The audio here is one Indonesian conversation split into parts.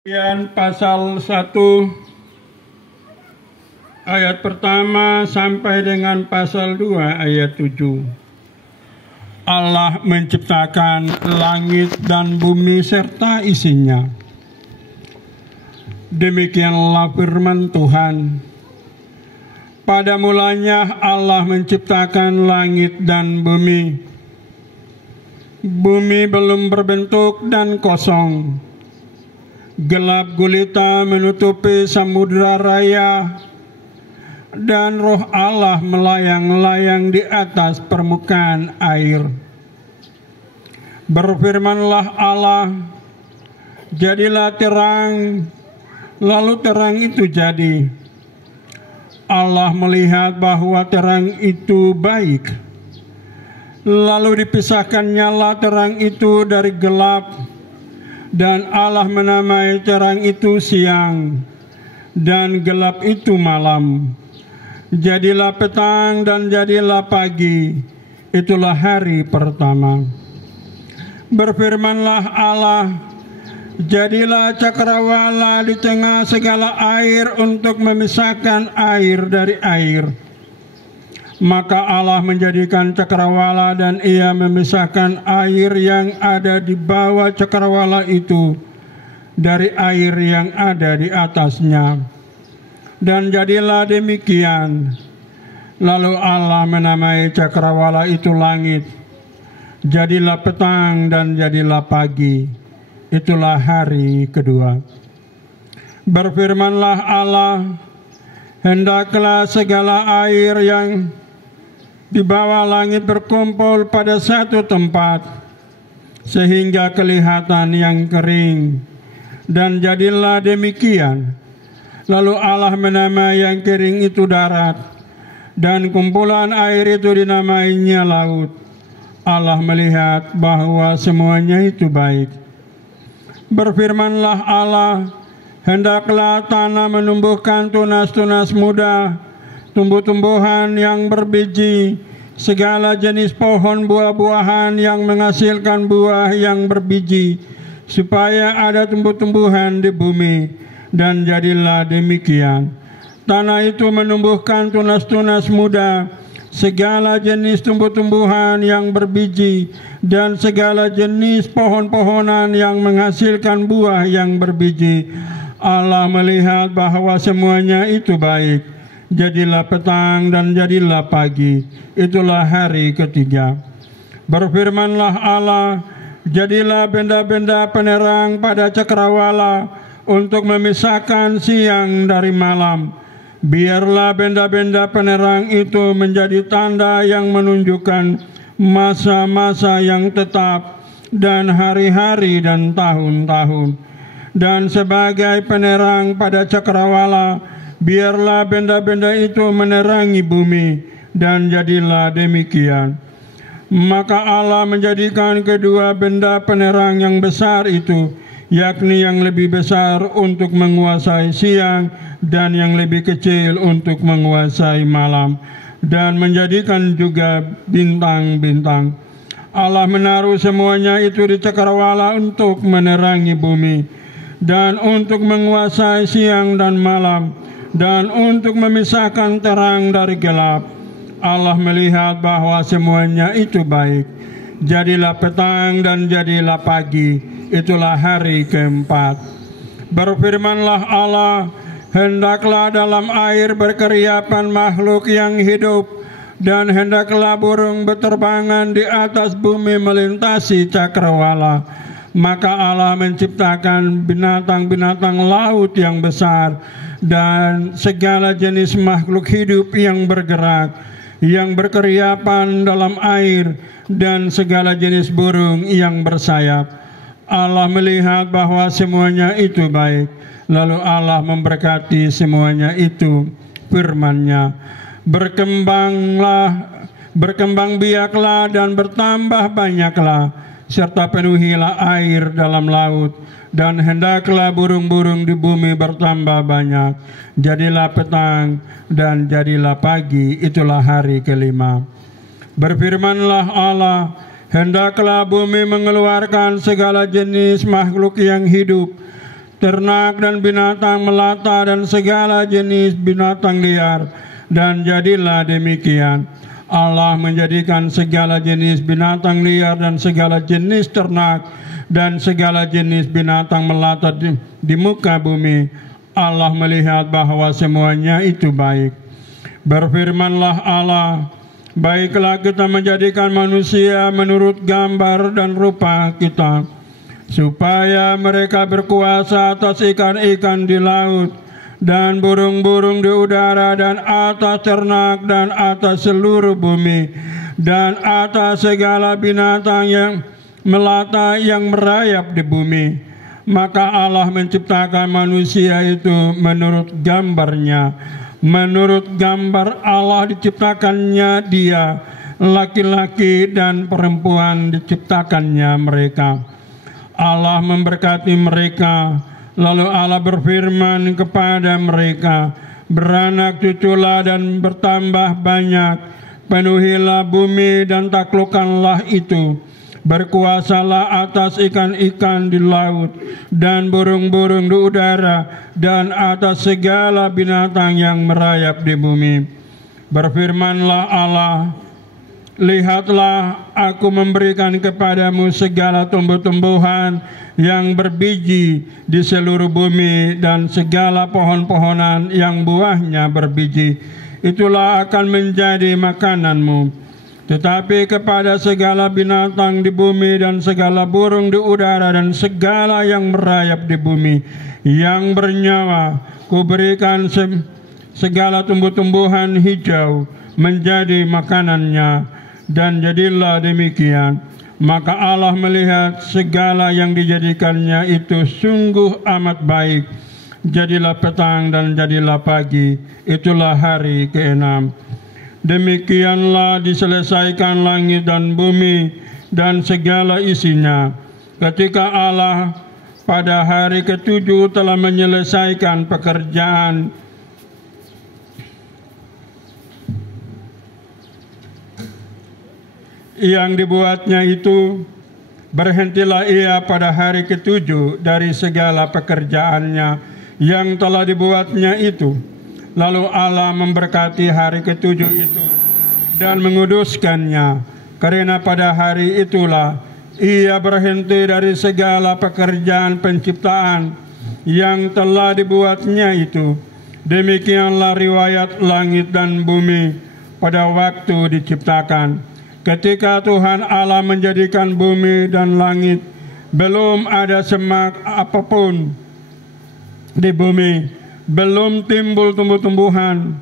Pasal 1 ayat pertama sampai dengan pasal 2 ayat 7. Allah menciptakan langit dan bumi serta isinya. Demikianlah firman Tuhan. Pada mulanya Allah menciptakan langit dan bumi. Bumi belum berbentuk dan kosong. Gelap gulita menutupi samudera raya, dan roh Allah melayang-layang di atas permukaan air. Berfirmanlah Allah, jadilah terang, lalu terang itu jadi. Allah melihat bahwa terang itu baik. Lalu dipisahkannyalah terang itu dari gelap. Dan Allah menamai terang itu siang, dan gelap itu malam. Jadilah petang dan jadilah pagi, itulah hari pertama. Berfirmanlah Allah, jadilah cakrawala di tengah segala air untuk memisahkan air dari air. Maka Allah menjadikan cakrawala dan ia memisahkan air yang ada di bawah cakrawala itu dari air yang ada di atasnya. Dan jadilah demikian. Lalu Allah menamai cakrawala itu langit. Jadilah petang dan jadilah pagi. Itulah hari kedua. Berfirmanlah Allah, hendaklah segala air yang di bawah langit berkumpul pada satu tempat, sehingga kelihatan yang kering. Dan jadilah demikian. Lalu Allah menamai yang kering itu darat, dan kumpulan air itu dinamainya laut. Allah melihat bahwa semuanya itu baik. Berfirmanlah Allah, hendaklah tanah menumbuhkan tunas-tunas muda, tumbuh-tumbuhan yang berbiji, segala jenis pohon buah-buahan yang menghasilkan buah yang berbiji, supaya ada tumbuh-tumbuhan di bumi. Dan jadilah demikian. Tanah itu menumbuhkan tunas-tunas muda, segala jenis tumbuh-tumbuhan yang berbiji, dan segala jenis pohon-pohonan yang menghasilkan buah yang berbiji. Allah melihat bahwa semuanya itu baik. Jadilah petang dan jadilah pagi. Itulah hari ketiga. Berfirmanlah Allah, jadilah benda-benda penerang pada cakrawala untuk memisahkan siang dari malam. Biarlah benda-benda penerang itu menjadi tanda yang menunjukkan masa-masa yang tetap dan hari-hari dan tahun-tahun. Dan sebagai penerang pada cakrawala, biarlah benda-benda itu menerangi bumi, dan jadilah demikian. Maka Allah menjadikan kedua benda penerang yang besar itu, yakni yang lebih besar untuk menguasai siang dan yang lebih kecil untuk menguasai malam, dan menjadikan juga bintang-bintang. Allah menaruh semuanya itu di cakrawala untuk menerangi bumi, dan untuk menguasai siang dan malam, dan untuk memisahkan terang dari gelap. Allah melihat bahwa semuanya itu baik. Jadilah petang dan jadilah pagi. Itulah hari keempat. Berfirmanlah Allah, hendaklah dalam air berkeriapan makhluk yang hidup, dan hendaklah burung berterbangan di atas bumi melintasi cakrawala. Maka Allah menciptakan binatang-binatang laut yang besar, dan segala jenis makhluk hidup yang bergerak, yang berkeriapan dalam air, dan segala jenis burung yang bersayap. Allah melihat bahwa semuanya itu baik. Lalu Allah memberkati semuanya itu, firman-Nya, berkembang biaklah dan bertambah banyaklah, serta penuhilah air dalam laut, dan hendaklah burung-burung di bumi bertambah banyak. Jadilah petang dan jadilah pagi, itulah hari kelima. Berfirmanlah Allah, hendaklah bumi mengeluarkan segala jenis makhluk yang hidup, ternak dan binatang melata dan segala jenis binatang liar. Dan jadilah demikian. Allah menjadikan segala jenis binatang liar dan segala jenis ternak dan segala jenis binatang melata di muka bumi. Allah melihat bahwa semuanya itu baik. Berfirmanlah Allah, baiklah kita menjadikan manusia menurut gambar dan rupa kita, supaya mereka berkuasa atas ikan-ikan di laut, dan burung-burung di udara, dan atas ternak, dan atas seluruh bumi, dan atas segala binatang yang melata yang merayap di bumi. Maka Allah menciptakan manusia itu menurut gambarnya. Menurut gambar Allah diciptakannya dia, laki-laki dan perempuan diciptakannya mereka. Allah memberkati mereka. Lalu Allah berfirman kepada mereka, beranak cuculah dan bertambah banyak, penuhilah bumi dan taklukkanlah itu, berkuasalah atas ikan-ikan di laut dan burung-burung di udara dan atas segala binatang yang merayap di bumi. Berfirmanlah Allah, lihatlah, aku memberikan kepadamu segala tumbuh-tumbuhan yang berbiji di seluruh bumi dan segala pohon-pohonan yang buahnya berbiji. Itulah akan menjadi makananmu. Tetapi kepada segala binatang di bumi dan segala burung di udara dan segala yang merayap di bumi yang bernyawa, kuberikan segala tumbuh-tumbuhan hijau menjadi makanannya. Dan jadilah demikian. Maka Allah melihat segala yang dijadikannya itu sungguh amat baik. Jadilah petang dan jadilah pagi. Itulah hari ke-6. Demikianlah diselesaikan langit dan bumi dan segala isinya. Ketika Allah pada hari ke-7 telah menyelesaikan pekerjaan yang dibuatnya itu, berhentilah ia pada hari ke-7 dari segala pekerjaannya yang telah dibuatnya itu. Lalu Allah memberkati hari ke-7 itu dan menguduskannya, karena pada hari itulah ia berhenti dari segala pekerjaan penciptaan yang telah dibuatnya itu. Demikianlah riwayat langit dan bumi pada waktu diciptakan. Ketika Tuhan Allah menjadikan bumi dan langit, belum ada semak apapun di bumi, belum timbul tumbuh-tumbuhan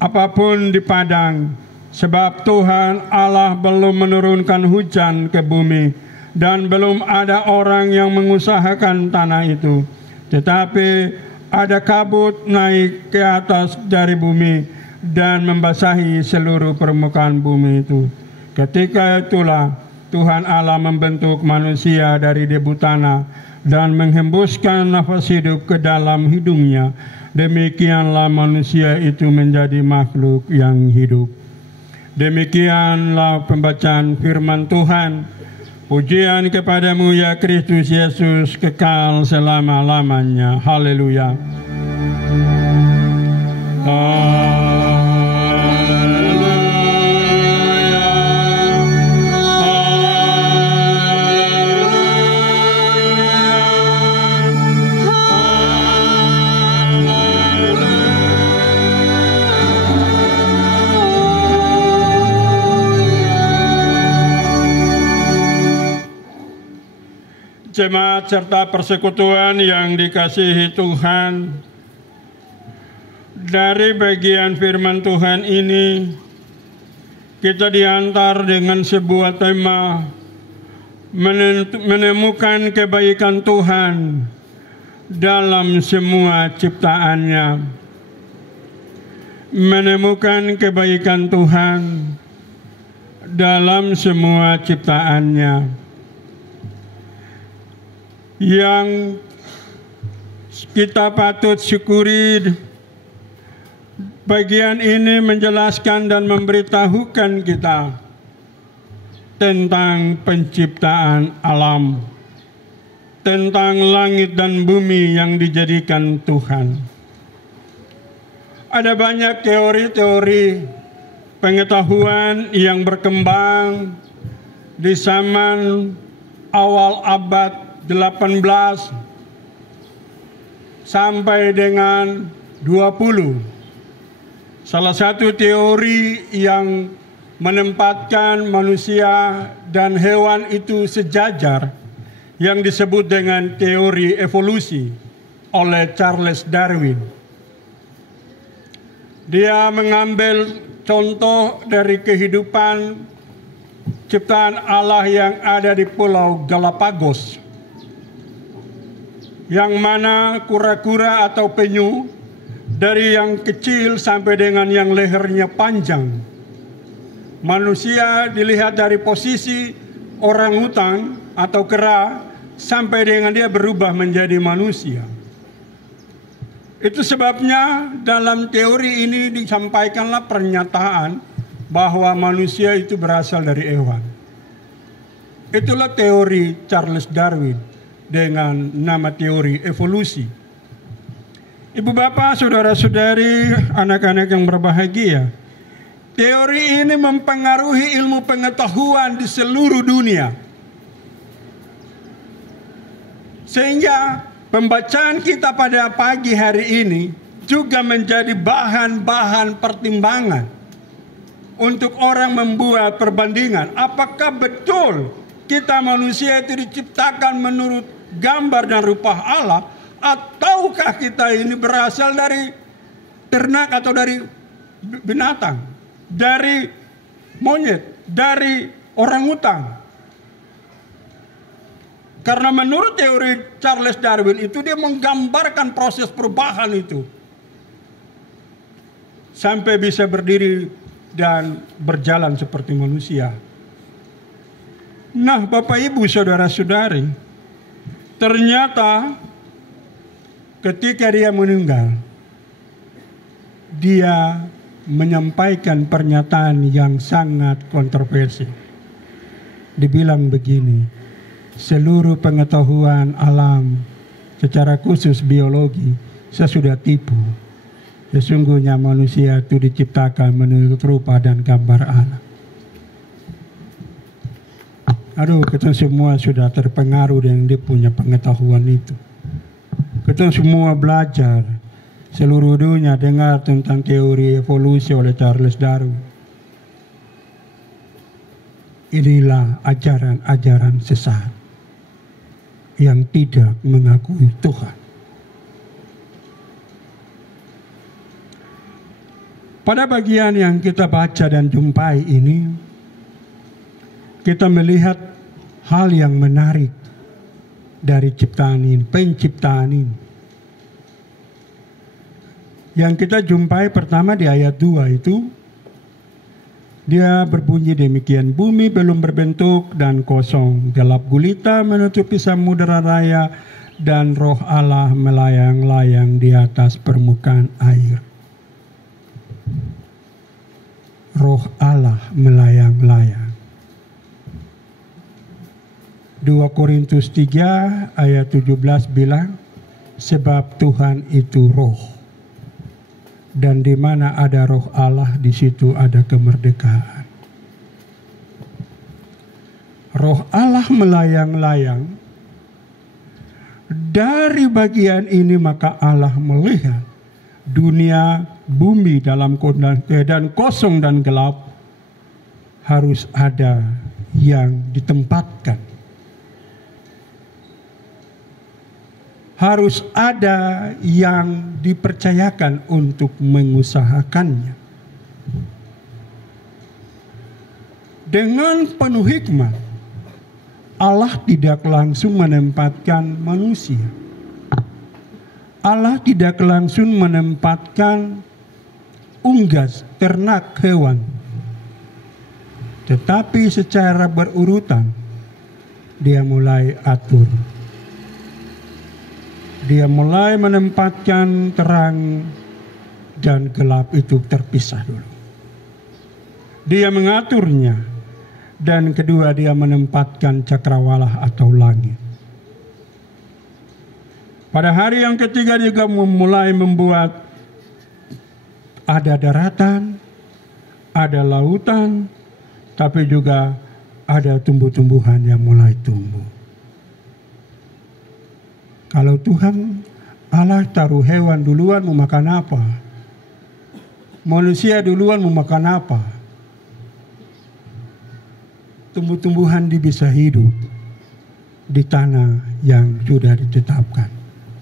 apapun di padang, sebab Tuhan Allah belum menurunkan hujan ke bumi, dan belum ada orang yang mengusahakan tanah itu. Tetapi ada kabut naik ke atas dari bumi dan membasahi seluruh permukaan bumi itu. Ketika itulah Tuhan Allah membentuk manusia dari debu tanah dan menghembuskan nafas hidup ke dalam hidungnya. Demikianlah manusia itu menjadi makhluk yang hidup. Demikianlah pembacaan firman Tuhan. Pujian kepadamu ya Kristus Yesus, kekal selama-lamanya. Haleluya. Jemaat serta persekutuan yang dikasihi Tuhan, dari bagian firman Tuhan ini kita diantar dengan sebuah tema, menemukan kebaikan Tuhan dalam semua ciptaannya. Menemukan kebaikan Tuhan dalam semua ciptaannya. Yang kita patut syukuri, bagian ini menjelaskan dan memberitahukan kita tentang penciptaan alam, tentang langit dan bumi yang dijadikan Tuhan. Ada banyak teori-teori pengetahuan yang berkembang di zaman awal abad 18 sampai dengan 20. Salah satu teori yang menempatkan manusia dan hewan itu sejajar yang disebut dengan teori evolusi oleh Charles Darwin. Dia mengambil contoh dari kehidupan ciptaan Allah yang ada di Pulau Galapagos, yang mana kura-kura atau penyu dari yang kecil sampai dengan yang lehernya panjang. Manusia dilihat dari posisi orangutan atau kera sampai dengan dia berubah menjadi manusia. Itu sebabnya dalam teori ini disampaikanlah pernyataan bahwa manusia itu berasal dari hewan. Itulah teori Charles Darwin dengan nama teori evolusi. Ibu bapak, saudara-saudari, anak-anak yang berbahagia, teori ini mempengaruhi ilmu pengetahuan di seluruh dunia. Sehingga pembacaan kita pada pagi hari ini juga menjadi bahan-bahan pertimbangan untuk orang membuat perbandingan. Apakah betul kita manusia itu diciptakan menurut gambar dan rupa Allah, ataukah kita ini berasal dari ternak atau dari binatang, dari monyet, dari orangutan? Karena menurut teori Charles Darwin itu dia menggambarkan proses perubahan itu sampai bisa berdiri dan berjalan seperti manusia. Nah, Bapak Ibu saudara-saudari, ternyata ketika dia meninggal, dia menyampaikan pernyataan yang sangat kontroversi. Dibilang begini, seluruh pengetahuan alam, secara khusus biologi, saya sudah tipu. Sesungguhnya manusia itu diciptakan menurut rupa dan gambar Allah. Aduh, kita semua sudah terpengaruh dengan dia punya pengetahuan itu. Kita semua belajar, seluruh dunia dengar tentang teori evolusi oleh Charles Darwin. Inilah ajaran-ajaran sesat yang tidak mengakui Tuhan. Pada bagian yang kita baca dan jumpai ini, kita melihat hal yang menarik dari ciptaan ini, penciptaan ini. Yang kita jumpai pertama di ayat 2 itu, dia berbunyi demikian, bumi belum berbentuk dan kosong, gelap gulita menutupi samudera raya, dan roh Allah melayang-layang di atas permukaan air. Roh Allah melayang-layang. 2 Korintus 3 ayat 17 bilang, sebab Tuhan itu roh. Dan di mana ada roh Allah, di situ ada kemerdekaan. Roh Allah melayang-layang. Dari bagian ini maka Allah melihat dunia, bumi dalam keadaan kosong dan gelap, harus ada yang ditempatkan. Harus ada yang dipercayakan untuk mengusahakannya. Dengan penuh hikmat, Allah tidak langsung menempatkan manusia. Allah tidak langsung menempatkan unggas, ternak, hewan. Tetapi secara berurutan, dia mulai atur. Dia mulai menempatkan terang dan gelap itu terpisah dulu. Dia mengaturnya. Dan kedua, dia menempatkan cakrawala atau langit. Pada hari yang ketiga juga mulai membuat ada daratan, ada lautan, tapi juga ada tumbuh-tumbuhan yang mulai tumbuh. Kalau Tuhan Allah taruh hewan duluan, mau makan apa? Manusia duluan mau makan apa? Tumbuh-tumbuhan bisa hidup di tanah yang sudah ditetapkan,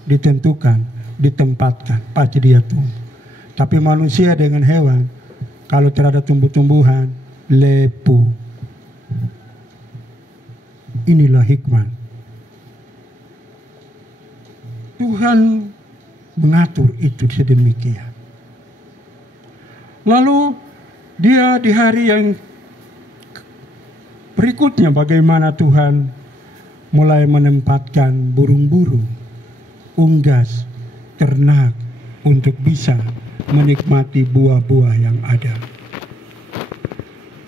ditentukan, ditempatkan, pasti dia tumbuh. Tapi manusia dengan hewan, kalau terhadap tumbuh-tumbuhan, lepu. Inilah hikmah. Tuhan mengatur itu sedemikian. Lalu dia di hari yang berikutnya bagaimana Tuhan mulai menempatkan burung-burung, unggas, ternak untuk bisa menikmati buah-buah yang ada.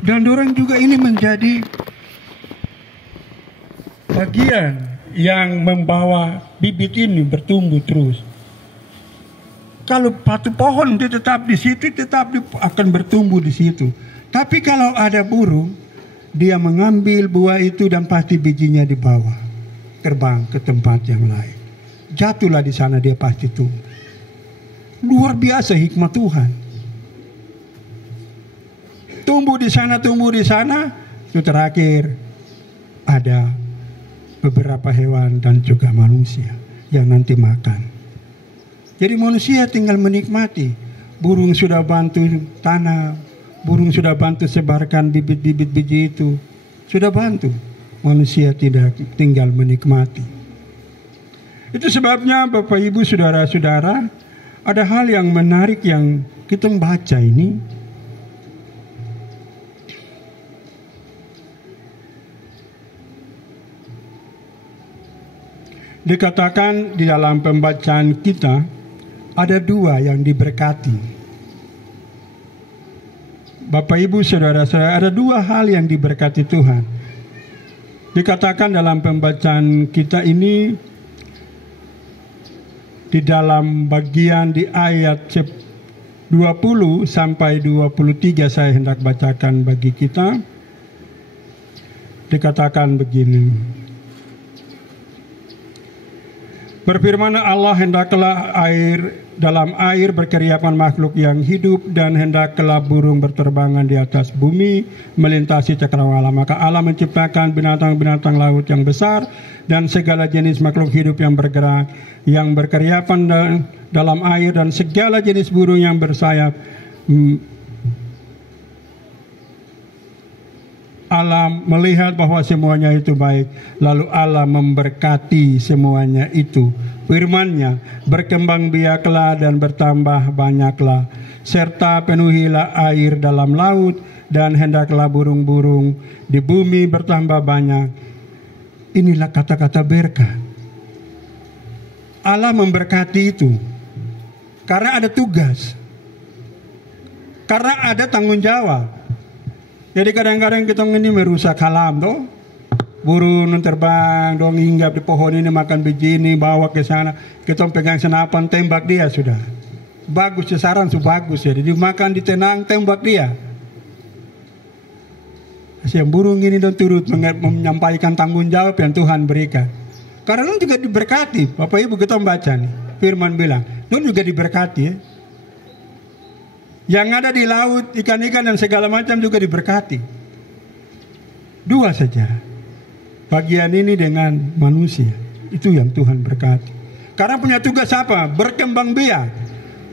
Dan orang juga ini menjadi bagian yang membawa bibit ini bertumbuh terus. Kalau batu pohon dia tetap di situ, tetap akan bertumbuh di situ. Tapi kalau ada burung, dia mengambil buah itu dan pasti bijinya dibawa, terbang ke tempat yang lain. Jatuhlah di sana dia pasti tumbuh. Luar biasa hikmat Tuhan. Tumbuh di sana, itu terakhir ada beberapa hewan dan juga manusia yang nanti makan. Jadi manusia tinggal menikmati. Burung sudah bantu tanah, burung sudah bantu sebarkan bibit-bibit biji itu, sudah bantu. Manusia tidak tinggal menikmati. Itu sebabnya Bapak Ibu saudara-saudara, ada hal yang menarik yang kita baca ini. Dikatakan di dalam pembacaan kita, ada dua yang diberkati. Bapak Ibu saudara-saudara, ada dua hal yang diberkati Tuhan. Dikatakan dalam pembacaan kita ini, di dalam bagian di ayat 20 sampai 23 saya hendak bacakan bagi kita. Dikatakan begini. Berfirman Allah, hendaklah dalam air berkeriapan makhluk yang hidup, dan hendaklah burung berterbangan di atas bumi melintasi cakrawala. Maka Allah menciptakan binatang-binatang laut yang besar dan segala jenis makhluk hidup yang bergerak, yang berkeriapan dalam air, dan segala jenis burung yang bersayap. Allah melihat bahwa semuanya itu baik. Lalu Allah memberkati semuanya itu. Firman-Nya, berkembang biaklah dan bertambah banyaklah, serta penuhilah air dalam laut, dan hendaklah burung-burung di bumi bertambah banyak. Inilah kata-kata berkat. Allah memberkati itu karena ada tugas, karena ada tanggung jawab. Jadi kadang-kadang kita ini merusak alam toh. Burung terbang dong, hinggap di pohon ini, makan biji ini, bawa ke sana. Kita pegang senapan, tembak dia sudah. Bagus, sasaran sudah bagus ya. Jadi makan, ditenang, tembak dia. Yang burung ini dong turut menyampaikan tanggung jawab yang Tuhan berikan. Karena dong juga diberkati. Bapak Ibu kita membaca nih, firman bilang, dong juga diberkati ya. Yang ada di laut, ikan-ikan dan segala macam juga diberkati. Dua saja. Bagian ini dengan manusia. Itu yang Tuhan berkati. Karena punya tugas apa? Berkembang biak.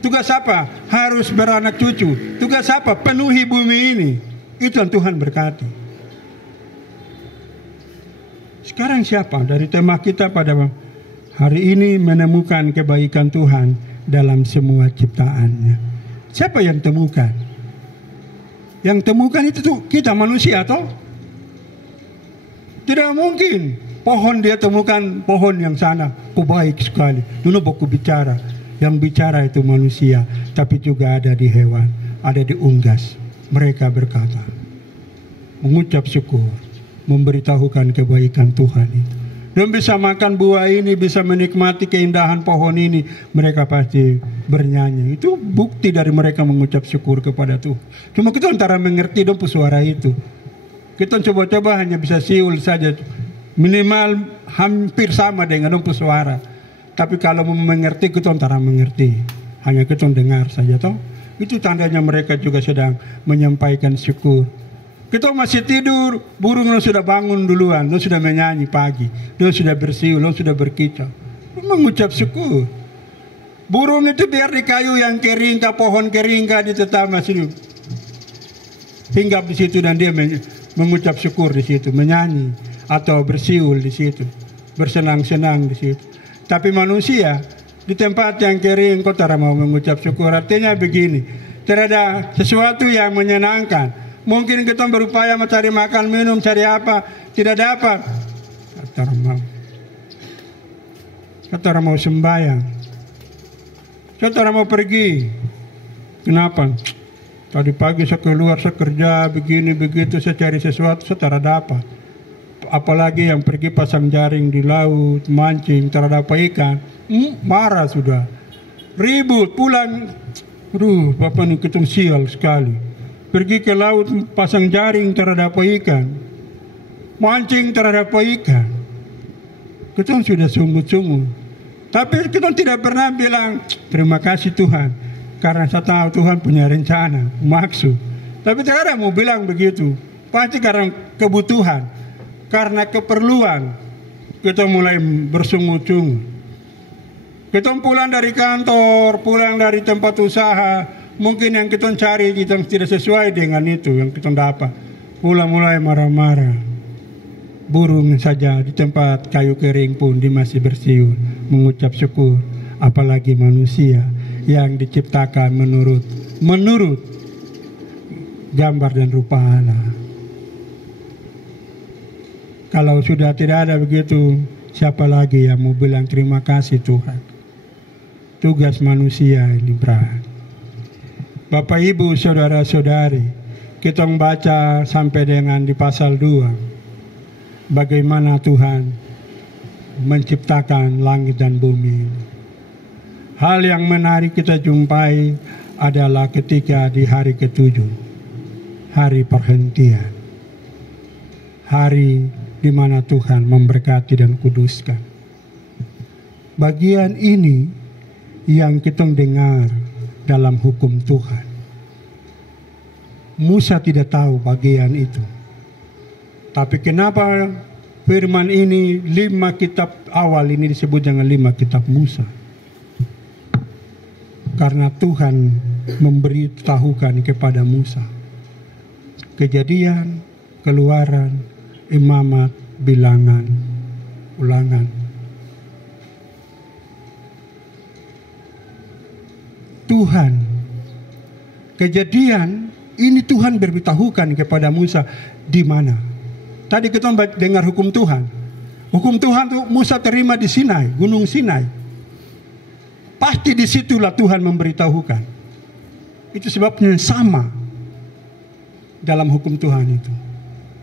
Tugas apa? Harus beranak cucu. Tugas apa? Penuhi bumi ini. Itu yang Tuhan berkati. Sekarang siapa? Dari tema kita pada hari ini, menemukan kebaikan Tuhan dalam semua ciptaannya. Siapa yang temukan? Yang temukan itu tuh kita manusia toh? Tidak mungkin pohon dia temukan pohon yang sana, oh baik sekali. Dulu aku bicara, yang bicara itu manusia, tapi juga ada di hewan, ada di unggas. Mereka berkata, mengucap syukur, memberitahukan kebaikan Tuhan itu. Dong bisa makan buah ini, bisa menikmati keindahan pohon ini, mereka pasti bernyanyi. Itu bukti dari mereka mengucap syukur kepada Tuhan. Cuma kita antara mengerti dong suara itu. Kita coba-coba hanya bisa siul saja. Minimal hampir sama dengan dong suara. Tapi kalau mengerti, kita antara mengerti. Hanya kita dengar saja toh. Itu tandanya mereka juga sedang menyampaikan syukur. Kita masih tidur, burung lo sudah bangun duluan, lo sudah menyanyi pagi, lo sudah bersiul, lo sudah berkicau, mengucap syukur. Burung itu biar di kayu yang kering, ke pohon kering, di tetap masih hinggap di situ dan dia mengucap syukur di situ, menyanyi atau bersiul di situ, bersenang-senang di situ. Tapi manusia di tempat yang kering, kau tak mau mengucap syukur. Artinya begini, tidak ada sesuatu yang menyenangkan. Mungkin kita berupaya mencari makan, minum, cari apa, tidak dapat. Kata mau sembahyang. Kata mau pergi. Kenapa? Tadi pagi saya keluar, saya kerja begini begitu, saya cari sesuatu, saya tidak dapat. Apalagi yang pergi pasang jaring di laut, mancing, tidak dapat ikan, marah sudah, ribut, pulang. Aduh, bapak ini ketung sial sekali. Pergi ke laut pasang jaring terhadap ikan, mancing terhadap ikan. Kita sudah sungguh-sungguh. Tapi kita tidak pernah bilang terima kasih Tuhan, karena saya tahu Tuhan punya rencana, maksud. Tapi tidak ada mau bilang begitu. Pasti karena kebutuhan, karena keperluan kita mulai bersungguh-sungguh. Kita pulang dari kantor, pulang dari tempat usaha. Mungkin yang kita cari kita tidak sesuai dengan itu yang kita dapat. Mulai marah-marah. Burung saja di tempat kayu kering pun dia masih bersiul, mengucap syukur. Apalagi manusia yang diciptakan menurut gambar dan rupa Allah. Kalau sudah tidak ada begitu, siapa lagi yang mau bilang terima kasih Tuhan? Tugas manusia ini berat. Bapak Ibu Saudara-saudari, kita membaca sampai dengan di pasal 2 bagaimana Tuhan menciptakan langit dan bumi. Hal yang menarik kita jumpai adalah ketika di hari ke-7, hari perhentian, hari di mana Tuhan memberkati dan kuduskan. Bagian ini yang kita dengar dalam hukum Tuhan. Musa tidak tahu bagian itu. Tapi kenapa firman ini 5 kitab awal ini disebut dengan 5 kitab Musa? Karena Tuhan memberitahukan kepada Musa. Kejadian, Keluaran, Imamat, Bilangan, Ulangan. Tuhan, Kejadian ini Tuhan beritahukan kepada Musa di mana. Tadi kita dengar hukum Tuhan. Hukum Tuhan itu Musa terima di Sinai, Gunung Sinai. Pasti disitulah Tuhan memberitahukan. Itu sebabnya sama dalam hukum Tuhan itu.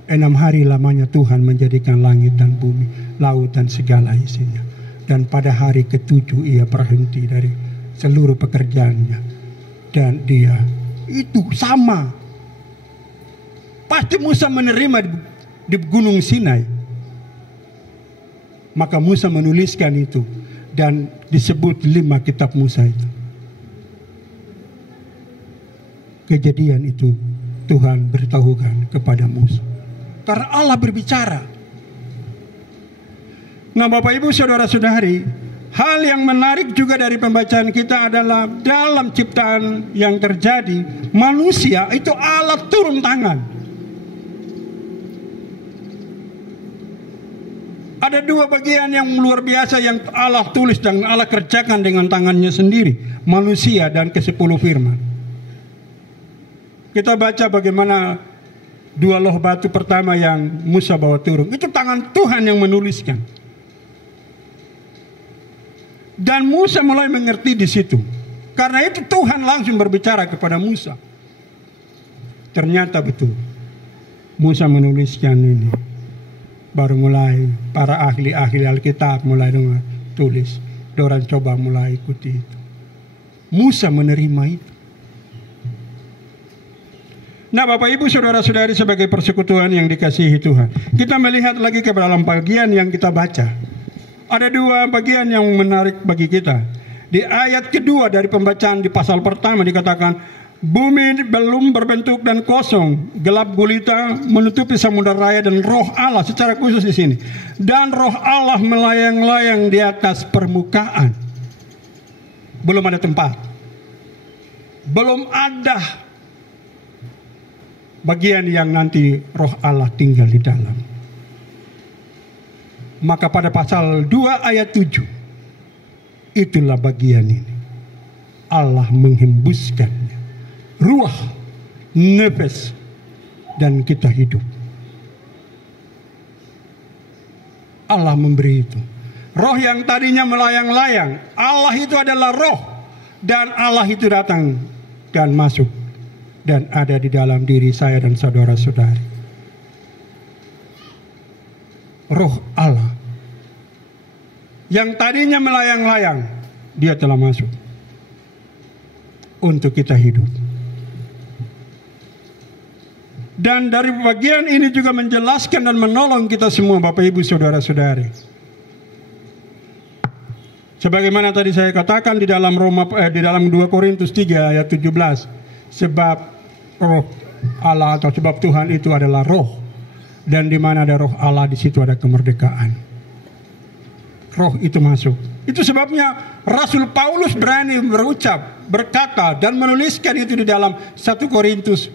6 hari lamanya Tuhan menjadikan langit dan bumi, laut dan segala isinya. Dan pada hari ke-7 ia berhenti dari seluruh pekerjaannya. Dan dia itu sama. Pasti Musa menerima di Gunung Sinai. Maka Musa menuliskan itu. Dan disebut 5 kitab Musa itu. Kejadian itu Tuhan beritahukan kepada Musa. Karena Allah berbicara. Nah Bapak Ibu Saudara-saudari, hal yang menarik juga dari pembacaan kita adalah dalam ciptaan yang terjadi, manusia itu Allah turun tangan. Ada 2 bagian yang luar biasa yang Allah tulis dan Allah kerjakan dengan tangannya sendiri. Manusia dan ke-10 firman. Kita baca bagaimana 2 loh batu pertama yang Musa bawa turun. Itu tangan Tuhan yang menuliskan. Dan Musa mulai mengerti di situ. Karena itu Tuhan langsung berbicara kepada Musa. Ternyata betul. Musa menuliskan ini. baru mulai para ahli-ahli Alkitab mulai dengan tulis. Dorang coba mulai ikuti itu. Musa menerima itu. Nah, Bapak Ibu Saudara-saudari sebagai persekutuan yang dikasihi Tuhan, kita melihat lagi ke dalam bagian yang kita baca. Ada dua bagian yang menarik bagi kita. Di ayat kedua dari pembacaan di pasal pertama dikatakan, bumi belum berbentuk dan kosong, gelap gulita menutupi samudera raya, dan roh Allah secara khusus di sini. Dan roh Allah melayang-layang di atas permukaan. Belum ada tempat. Belum ada bagian yang nanti roh Allah tinggal di dalam. Maka pada pasal 2 ayat 7, itulah bagian ini. Allah menghembuskannya. Ruah, nefes, dan kita hidup. Allah memberi itu. Roh yang tadinya melayang-layang, Allah itu adalah roh. Dan Allah itu datang dan masuk dan ada di dalam diri saya dan saudara-saudari. Roh Allah yang tadinya melayang-layang, dia telah masuk untuk kita hidup. Dan dari bagian ini juga menjelaskan dan menolong kita semua, Bapak Ibu Saudara-saudari. Sebagaimana tadi saya katakan di dalam di dalam 2 Korintus 3 ayat 17, sebab roh Allah atau sebab Tuhan itu adalah roh, dan di mana ada roh Allah di situ ada kemerdekaan. Roh itu masuk. Itu sebabnya Rasul Paulus berani berucap, berkata dan menuliskan itu di dalam 1 Korintus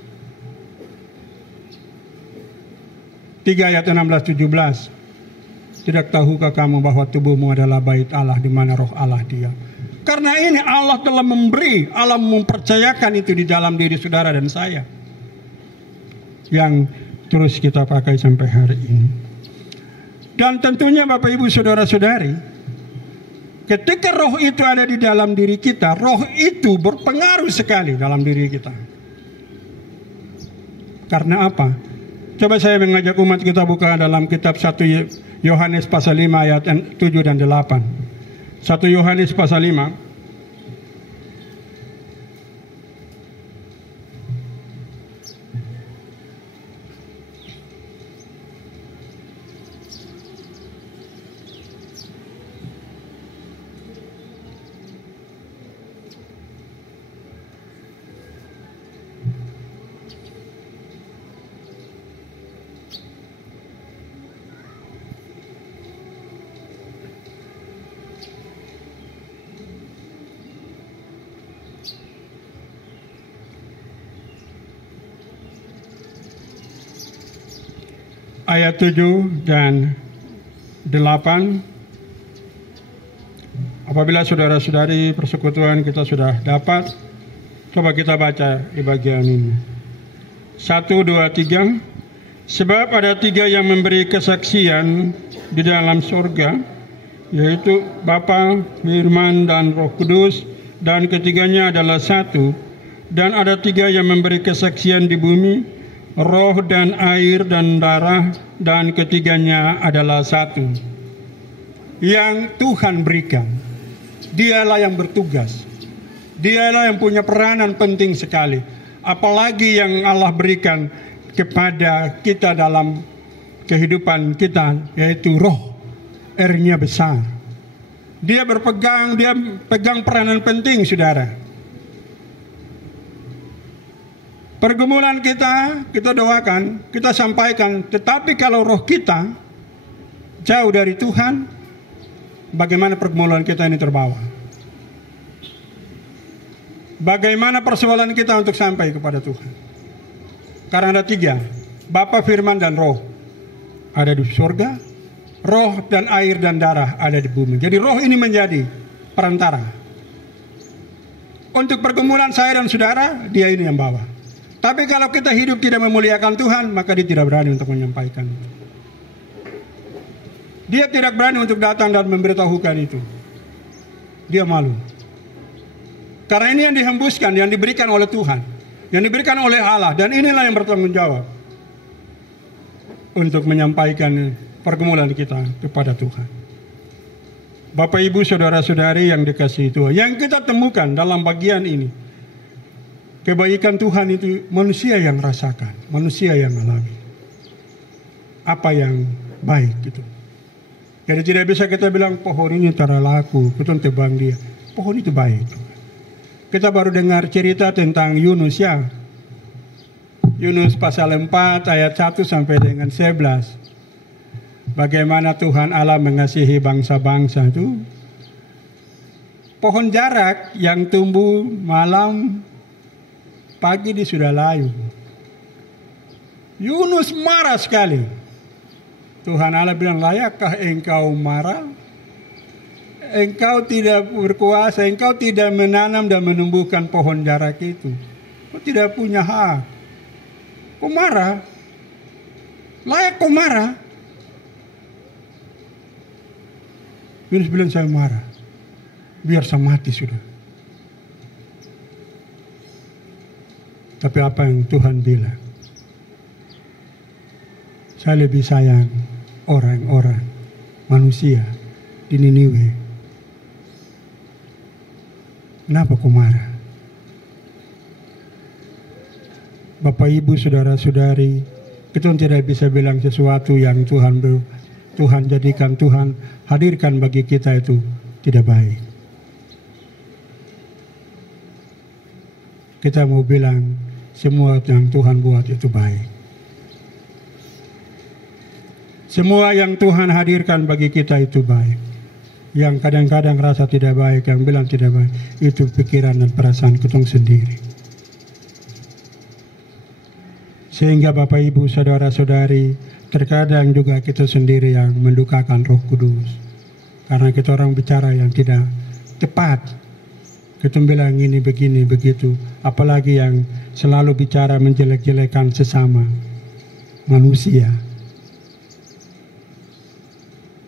3 ayat 16-17. Tidak tahukah kamu bahwa tubuhmu adalah bait Allah di mana roh Allah diam? Karena ini Allah telah memberi, Allah mempercayakan itu di dalam diri saudara dan saya, yang terus kita pakai sampai hari ini. Dan tentunya Bapak Ibu Saudara-saudari, ketika roh itu ada di dalam diri kita, roh itu berpengaruh sekali dalam diri kita. Karena apa? Coba saya mengajak umat kita buka dalam kitab 1 Yohanes pasal 5 ayat 7 dan 8. 1 Yohanes pasal 5. Ayat 7 dan 8. Apabila saudara-saudari persekutuan kita sudah dapat, coba kita baca di bagian ini. 1, 2, 3. Sebab ada 3 yang memberi kesaksian di dalam surga, yaitu Bapa, Firman, dan Roh Kudus, dan ketiganya adalah satu. Dan ada 3 yang memberi kesaksian di bumi, roh dan air dan darah, dan ketiganya adalah satu. Yang Tuhan berikan, dialah yang bertugas, dialah yang punya peranan penting sekali. Apalagi yang Allah berikan kepada kita dalam kehidupan kita, yaitu roh, R-nya besar. Dia pegang peranan penting, saudara. Pergumulan kita doakan, kita sampaikan. Tetapi kalau roh kita jauh dari Tuhan, bagaimana pergumulan kita ini terbawa? Bagaimana persoalan kita untuk sampai kepada Tuhan? Karena ada 3, Bapa, Firman, dan Roh. Ada di surga, roh dan air dan darah ada di bumi. Jadi roh ini menjadi perantara. Untuk pergumulan saya dan saudara, dia ini yang bawa. Tapi kalau kita hidup tidak memuliakan Tuhan, maka dia tidak berani untuk menyampaikan. Dia tidak berani untuk datang dan memberitahukan itu. Dia malu. Karena ini yang dihembuskan, yang diberikan oleh Tuhan, yang diberikan oleh Allah, dan inilah yang bertanggung jawab untuk menyampaikan pergumulan kita kepada Tuhan. Bapak Ibu saudara-saudari yang dikasihi Tuhan, yang kita temukan dalam bagian ini, kebaikan Tuhan itu manusia yang rasakan, manusia yang alami. Apa yang baik itu. Jadi tidak bisa kita bilang pohon ini tara laku, kita tebang dia. Pohon itu baik. Kita baru dengar cerita tentang Yunus ya. Yunus pasal 4 ayat 1 sampai dengan 11. Bagaimana Tuhan Allah mengasihi bangsa-bangsa itu. Pohon jarak yang tumbuh malam, pagi dia sudah layu. Yunus marah sekali. Tuhan Allah bilang, layakkah engkau marah? Engkau tidak berkuasa, engkau tidak menanam dan menumbuhkan pohon jarak itu. Kau tidak punya hak. Kau marah? Layak kau marah? Yunus bilang, saya marah. Biar saya mati sudah. Tapi apa yang Tuhan bilang? Saya lebih sayang orang-orang, manusia di Niniwe. Kenapa kau marah? Bapak Ibu saudara-saudari, kita tidak bisa bilang sesuatu yang Tuhan jadikan, Tuhan hadirkan bagi kita itu tidak baik. Kita mau bilang semua yang Tuhan buat itu baik. Semua yang Tuhan hadirkan bagi kita itu baik. Yang kadang-kadang rasa tidak baik, yang bilang tidak baik, itu pikiran dan perasaan kita sendiri. Sehingga Bapak Ibu saudara-saudari, terkadang juga kita sendiri yang mendukakan Roh Kudus. Karena kita orang bicara yang tidak tepat. Kita bilang ini begini begitu. Apalagi yang selalu bicara menjelek-jelekan sesama manusia.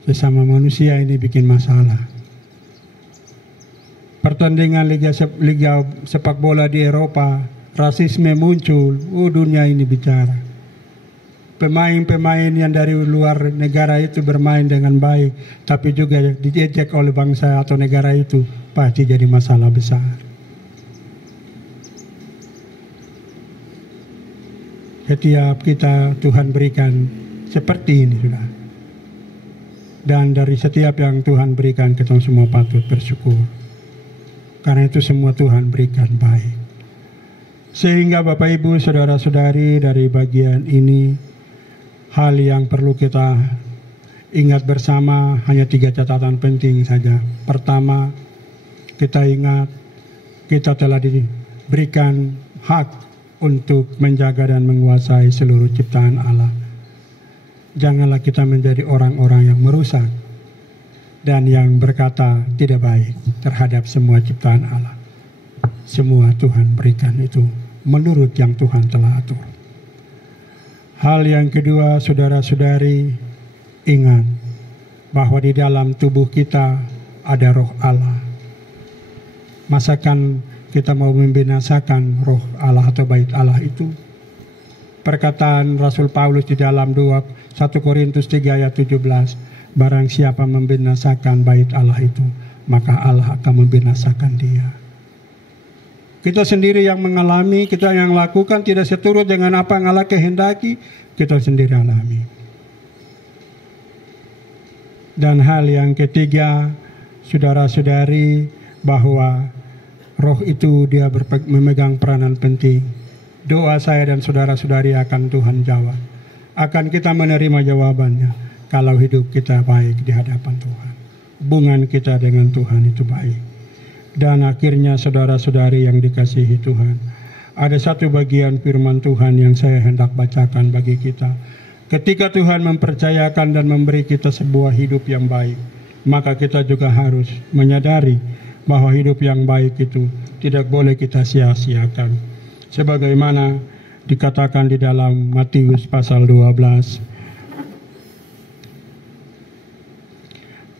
Sesama manusia ini bikin masalah. Pertandingan liga sepak bola di Eropa, rasisme muncul. Dunia ini bicara. Pemain-pemain yang dari luar negara itu bermain dengan baik, tapi juga diejek oleh bangsa atau negara itu, pasti jadi masalah besar. Setiap kita Tuhan berikan seperti ini sudah. Dan dari setiap yang Tuhan berikan, kita semua patut bersyukur. Karena itu semua Tuhan berikan baik. Sehingga Bapak Ibu saudara-saudari, dari bagian ini, hal yang perlu kita ingat bersama hanya 3 catatan penting saja. Pertama, kita ingat kita telah diberikan hak untuk menjaga dan menguasai seluruh ciptaan Allah. Janganlah kita menjadi orang-orang yang merusak dan yang berkata tidak baik terhadap semua ciptaan Allah. Semua Tuhan berikan itu menurut yang Tuhan telah atur. Hal yang kedua, saudara-saudari, ingat bahwa di dalam tubuh kita ada Roh Allah. Masakan kita mau membinasakan Roh Allah atau bait Allah itu? Perkataan Rasul Paulus di dalam 1 Korintus 3 ayat 17, barang siapa membinasakan bait Allah itu, maka Allah akan membinasakan dia. Kita sendiri yang mengalami, kita yang lakukan tidak seturut dengan apa yang Allah kehendaki, kita sendiri alami. Dan hal yang ketiga, saudara-saudari, bahwa Roh itu dia memegang peranan penting. Doa saya dan saudara-saudari akan Tuhan jawab. Akan kita menerima jawabannya kalau hidup kita baik di hadapan Tuhan. Hubungan kita dengan Tuhan itu baik. Dan akhirnya saudara-saudari yang dikasihi Tuhan, ada satu bagian firman Tuhan yang saya hendak bacakan bagi kita. Ketika Tuhan mempercayakan dan memberi kita sebuah hidup yang baik, maka kita juga harus menyadari bahwa hidup yang baik itu tidak boleh kita sia-siakan. Sebagaimana dikatakan di dalam Matius pasal 12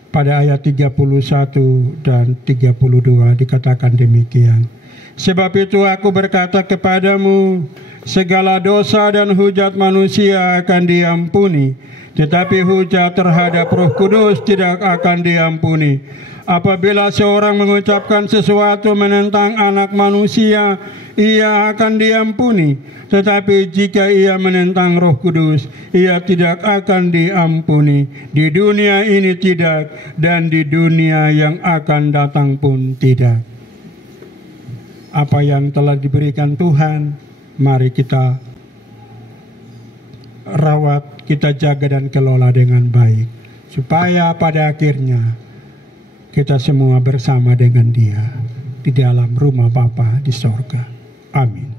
pada ayat 31 dan 32 dikatakan demikian. Sebab itu aku berkata kepadamu, segala dosa dan hujat manusia akan diampuni, tetapi hujat terhadap Roh Kudus tidak akan diampuni. Apabila seorang mengucapkan sesuatu menentang anak manusia, ia akan diampuni. Tetapi jika ia menentang Roh Kudus, ia tidak akan diampuni. Di dunia ini tidak, dan di dunia yang akan datang pun tidak. Apa yang telah diberikan Tuhan, mari kita rawat, kita jaga dan kelola dengan baik. Supaya pada akhirnya kita semua bersama dengan Dia di dalam rumah Bapa di sorga. Amin.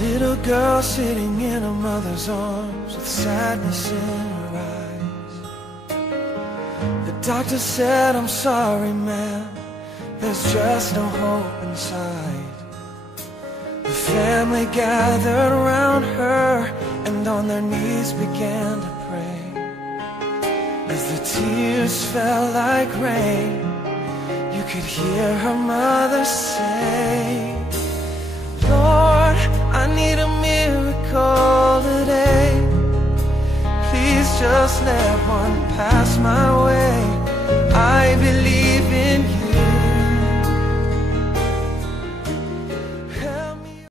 Little girl sitting in her mother's arms with sadness in her eyes. The doctor said, "I'm sorry, ma'am, there's just no hope inside." The family gathered around her and on their knees began to pray. As the tears fell like rain, you could hear her mother say, "Lord, I need a miracle today. Please just let one pass my way."